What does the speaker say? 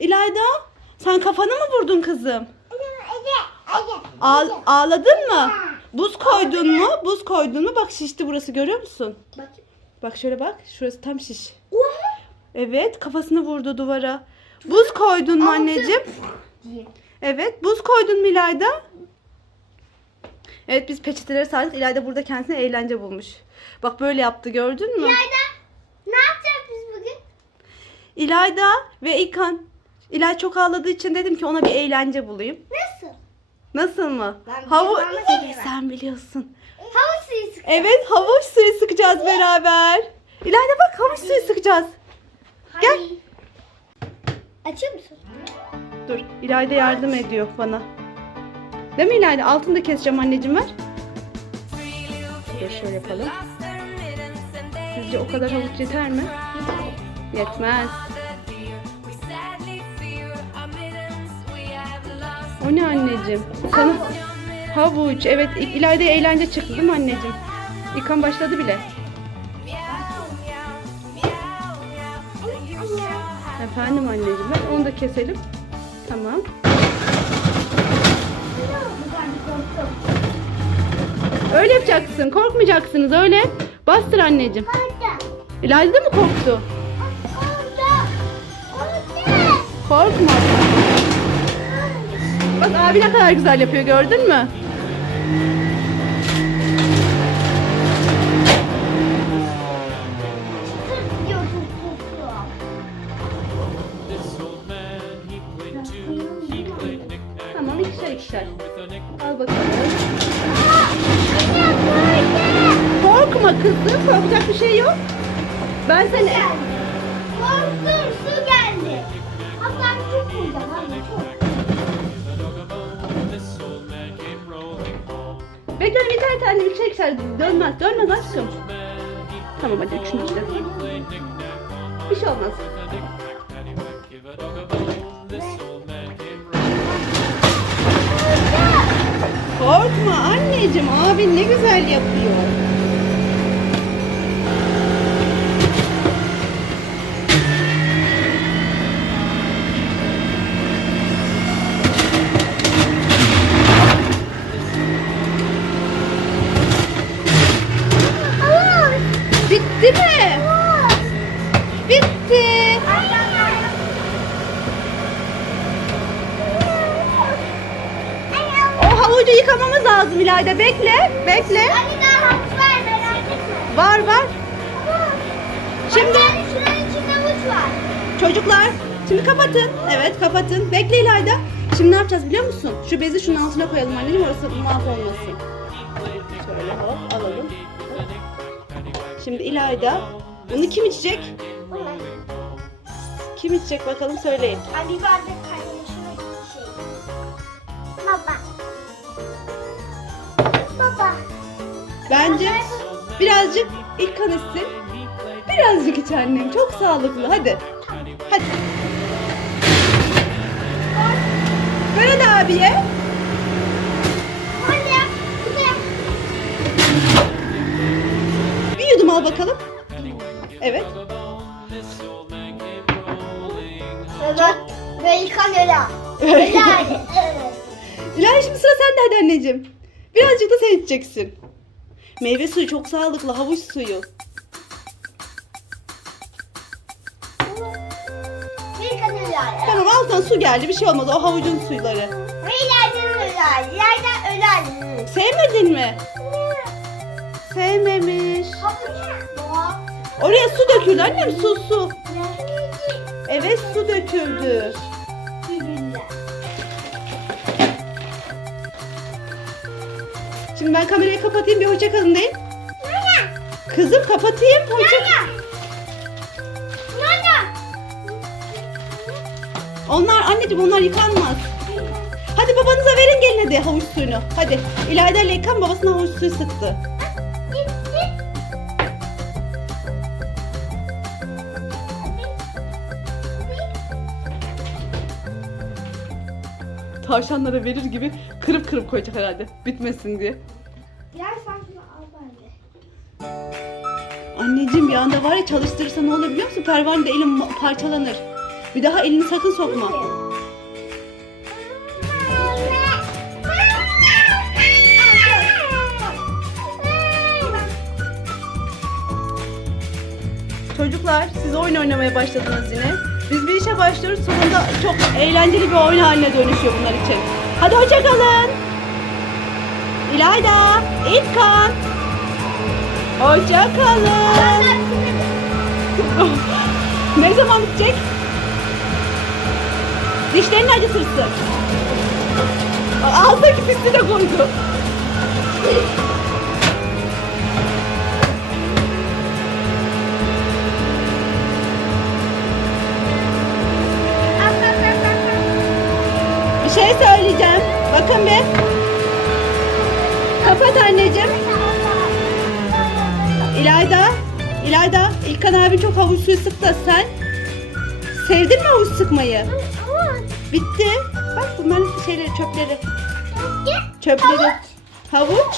İlayda sen kafanı mı vurdun kızım? Ağ- ağladın mı? Buz koydun mu? Buz koydun mu? Bak şişti burası görüyor musun? Bak. Bak şöyle bak. Şurası tam şiş. Evet kafasını vurdu duvara. Buz koydun mu anneciğim? Evet buz koydun mu İlayda? Evet biz peçeteleri sardık. İlayda burada kendisine eğlence bulmuş. Bak böyle yaptı gördün mü? İlayda ne yapacağız biz bugün? İlayda ve İlkan. İlay çok ağladığı için dedim ki ona bir eğlence bulayım. Nasıl? Nasıl mı? Ben Havu biliyorum ama Evet, sevmem. sen biliyorsun. Havuç suyu sık. Evet havuç suyu sıkacağız beraber. İlayda bak havuç suyu sıkacağız. Gel. Açıyor musun? Dur İlayda yardım ediyor bana. Değil mi İlayda? Altını da keseceğim anneciğim ver. Dur şöyle yapalım. Sizce o kadar havuç yeter mi? Yetmez. O ne anneciğim? Sana havuç. Evet İ- İlayda'ya eğlence çıktı değil mi anneciğim? İlkan başladı bile. Efendim anneciğim ver onu da keselim. Tamam. Öyle yapacaksın. Korkmayacaksınız öyle. Bastır anneciğim. İlayda da mı korktu? Korkma. Bak abi ne kadar güzel yapıyor gördün mü? Tamam ikişer ikişer. Al bakalım. Korkma kızım. Korkacak bir şey yok. Ben seni... Korktum home. Bekle bir tane tane ikişer ikişer. Dönmez. Dönmez aşkım. Tamam hadi üçünü işte. Bir şey olmaz. Korkma anneciğim. Abin ne güzel yapıyor. Bitti mi? Bitti. O havucu yıkamamız lazım İlayda. Bekle. Bekle. Hadi daha havuç var merak etme. Var var. Şimdi Anne, şuranın içinde havuç var. çocuklar şimdi kapatın. Evet kapatın. Bekle İlayda. Şimdi ne yapacağız biliyor musun? Şu bezi şunun altına koyalım anneciğim orası mahvolmasın. Şöyle hop alalım. Şimdi İlayda. Bunu kim içecek? Kim içecek bakalım söyleyin. Bir bardak Bence birazcık ilk kan içsin. Birazcık iç annem. Çok sağlıklı. Hadi. Hadi. Ver hadi abiye. Bir yudum al bakalım. Evet. Evet. Ve yıkan öyle. Öyle. Evet. İlay şimdi sıra sende hadi anneciğim. Birazcık da sen içeceksin. Meyve suyu çok sağlıklı. Havuç suyu. Yıkan öyle. Tamam alttan su geldi. Bir şey olmaz. O havucun suyları. Ve ileriden öyle. İleriden öyle. Sevmedin mi? Sevmemiş. Oraya su döküldü annem. Su su. Evet su döküldü. Şimdi ben kamerayı kapatayım. Bir hoşça kalın deyin. Nana. Kızım kapatayım. Hoşça Nana. Nana. Onlar anneciğim onlar yıkanmaz. Hadi babanıza verin gelin hadi havuç suyunu. Hadi. İlayda ile yıkan babasına havuç suyu sıktı. Tavşanlara verir gibi kırıp kırıp koyacak herhalde. Bitmesin diye. Gel sen şunu al bence. Anneciğim bir anda var ya çalıştırırsa ne olur biliyor musun? Pervane de elim parçalanır. Bir daha elini sakın sokma. Çocuklar siz oyun oynamaya başladınız yine. Biz bir işe başlıyoruz. Sonunda çok eğlenceli bir oyun haline dönüşüyor bunlar için. Hadi hoşçakalın. İlayda, İlkan. Hoşçakalın. ne zaman bitecek? Dişlerini acıtırsın. Ağzındaki pisliği de koydu. Bir şey söyleyeceğim. Bakın bir. Kapat anneciğim. İlayda. İlayda. İlkan abi çok havuç suyu sıktı. Sen sevdin mi havuç sıkmayı? Bitti. Bak bunların şeyleri çöpleri. Çöpleri. Havuç.